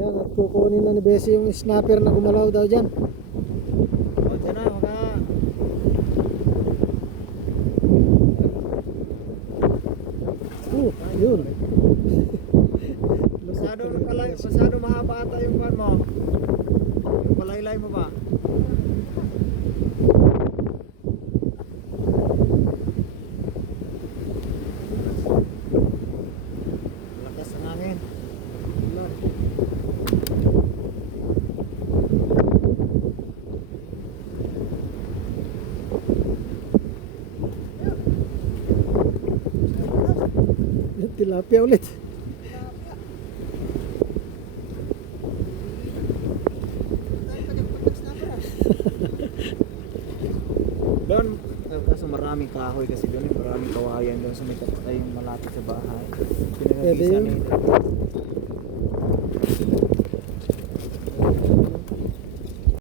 Ayan, at kukunin na ni Bessie yung snapper na gumalaw daw dyan. O, dyan na, mga... Yun. Masyado mahaba ata yung pan mo. Yung palaylay mo ba? Lakas ng hangin. Tilapia ulit. Doon, kaso maraming kahoy kasi doon, maraming kawayan doon sa may kapatay yung malapit sa bahay. Pwede Pinagagisa yun. nila.